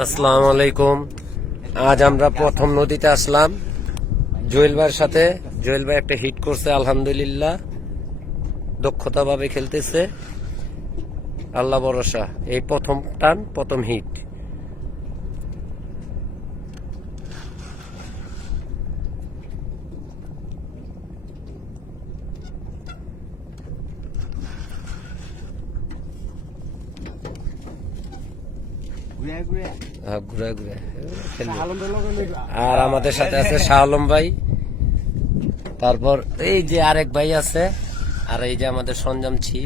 আসসালামু আলাইকুম। আজ আমরা প্রথম নদীতে আসলাম জুয়েল ভাইয়ের সাথে। জুয়েল ভাই একটা হিট করছে, আলহামদুলিল্লাহ দক্ষতা ভাবে খেলতেছে, আল্লাহ ভরসা। এই প্রথম টান, প্রথম হিট। ঘুরে ঘুরে আর আমাদের সাথে আছে শাহ আলম ভাই, তারপর এই যে আরেক ভাই আছে, আর এই যে আমাদের সঞ্জাম ছি।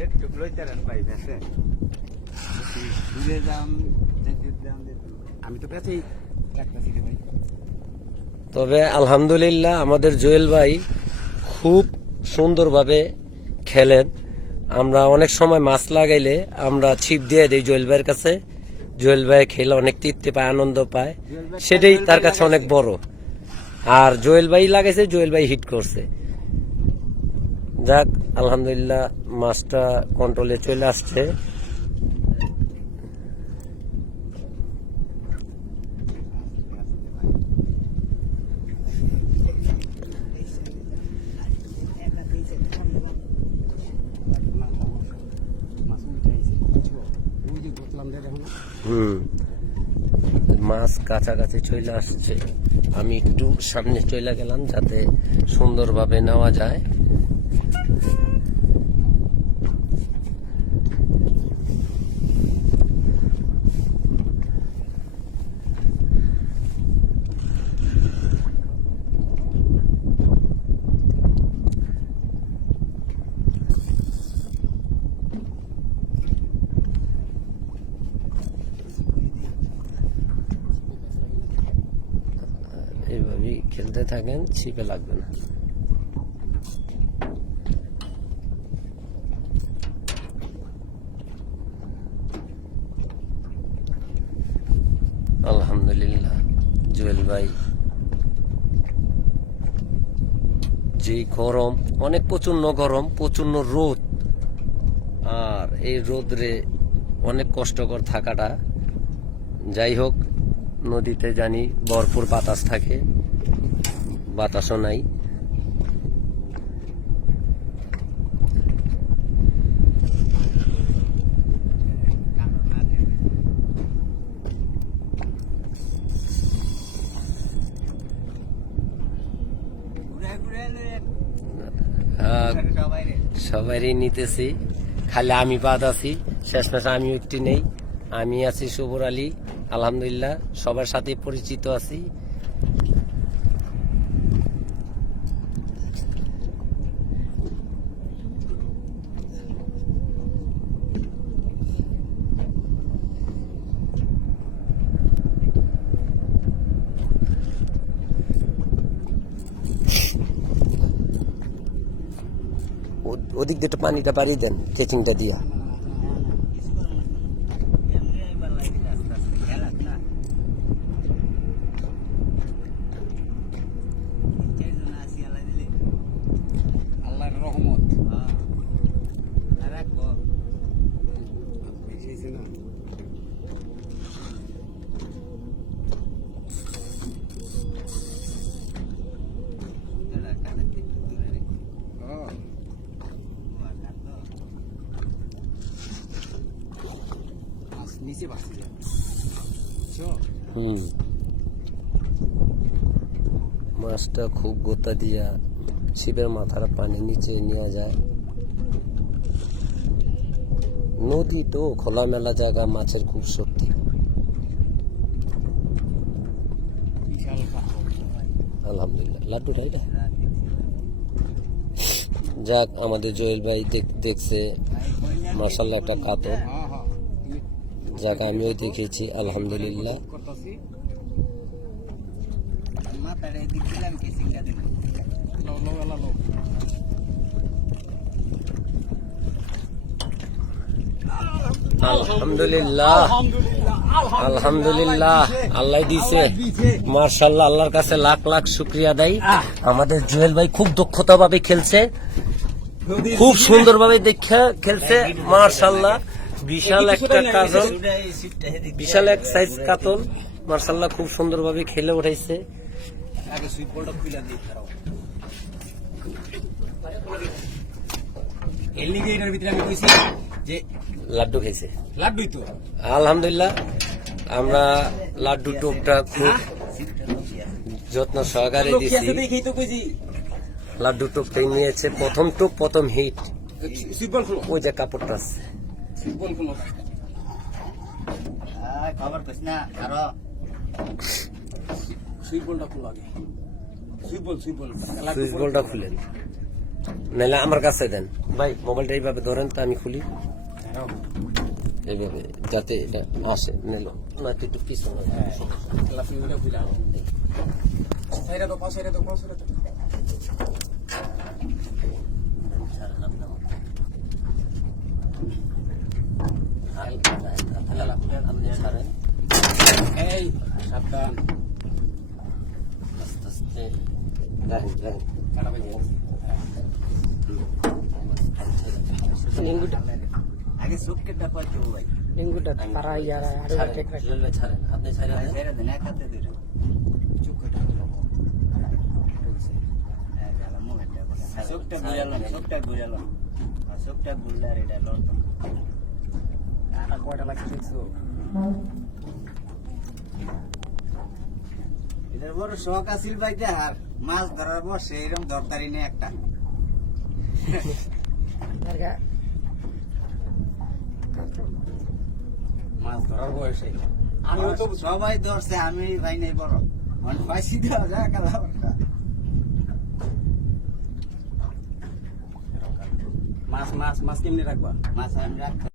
তবে আলহামদুলিল্লাহ আমাদের জুয়েল ভাই খুব সুন্দরভাবে খেলেন। আমরা অনেক সময় মাছ লাগাইলে আমরা ছিপ দিয়ে দিই জুয়েল ভাইয়ের কাছে। জুয়েল ভাই খেলে অনেক তৃপ্তি পায়, আনন্দ পায়, সেটাই তার কাছে অনেক বড়। আর জুয়েল ভাই লাগাইছে, জুয়েল ভাই হিট করছে। যাক আলহামদুলিল্লাহ মাছটা কন্ট্রোলে চলে আসছে। মাছ কাছাকাছি চলে আসছে। আমি একটু সামনে চলে গেলাম যাতে সুন্দরভাবে নেওয়া যায়। এইভাবেই খেলতে থাকেন, ছিপে লাগবে না। আলহামদুলিল্লাহ জুয়েল ভাই, যে গরম, অনেক প্রচন্ড গরম, প্রচন্ড রোদ, আর এই রোদরে অনেক কষ্টকর থাকাটা। যাই হোক, নদীতে জানি ভরপুর বাতাস থাকে, বাতাসও নাই। সবারই নিতেছি, খালি আমি বাদ আছি। শেষমেশ আমিও একটি নেই। আমি আছি সবুর আলী, আলহামদুলিল্লাহ সবার সাথে পরিচিত আছি। ওদিক দিয়ে একটু পানিটা বাড়িয়ে দেন, চেকিংটা দিয়া। মাছটা খুব গোতা দিয়া ছিপের মাথার পানি নিচে নেওয়া যায়। নদী তো খোলামেলা জায়গা, মাছের খুব শক্তি। আলহামদুলিল্লাহ লাড্ডু ঠাইটা। যাক আমাদের জুয়েল ভাই দেখছে মাশাআল্লাহ একটা কাতর। যাক আমিও দেখেছি আলহামদুলিল্লাহ। আলহামদুলিল্লাহ আলহামদুলিল্লাহ আল্লাহ দিছে, মাশাআল্লাহ আল্লাহর কাছে লাখ লাখ শুকরিয়া দেই। আমাদের জুয়েল ভাই খুব দক্ষতা ভাবে খেলছে, খুব সুন্দর ভাবে দেখে খেলছে, মাশাআল্লাহ বিশাল একটা কাজল, বিশাল এক সাইজ কাতল, মার্শাল্লাহ খুব সুন্দরভাবে খেলে উঠাইছে। আগে সুইট বলটা খুলে দিই খারাপ এলিগে এর ভিতরে আমি কইছি যে লাড্ডু খাইছে। লাড্ডুই তো আলহামদুলিল্লাহ, আমরা লাড্ডু টোপটা খুব যত্ন সহকারে লোক দিছি। আছে দেখেই তো কইছি লাড্ডু টোপটাই নিয়েছে, প্রথম টোপ প্রথম হিট। সুইট বল খুলো, ওই যে কাপড়টা আছে, সুইট বল খুলো। খবর কইস না আরো সুইট বলটা খুলো আগে, সুইট বল সুইচ বলটা খুলেন, নাহলে আমার কাছে দেন ভাই। মোবাইলটা এইভাবে ধরেন তো, আমি খুলি এইভাবে, যাতে এটা আসে। নিল না তুই একটু পিছনে লাফিটা খুলে আনো সাইরা দাও, পাশে দাও, পাশে দাও। আপনি ছাড়েন এই সাবধান, আস্তে আস্তে, রাখেন রাখেন। কাটা বাজে আগে সুপ কেটে পাই তো ভাই ডেঙ্গুটা তারা ইয়ারা আরো ছাড়েন, টেক রাখে। জুয়েল ভাই ছাড়েন, আপনি ছাড়েন। ছেড়ে দেন এক হাতে দিন চুপ কেটে চোখটা বুঝালাম চোখটা বুঝলে আর এটা লড়তো কাটা কয়টা লাগছে দেখছো? এটার বড় শখ আছিল ভাইটা আর মাছ ধরার বসে এরকম দরকারি নেই একটা আর মাছ ধরার বয়সে আমিও তো সবাই ধরছে আমি ভাই নাই বড় মানে ফাঁসি দেওয়া যায় কালা মাছ কেমনি রাখবা? মাছ আমি রাখতে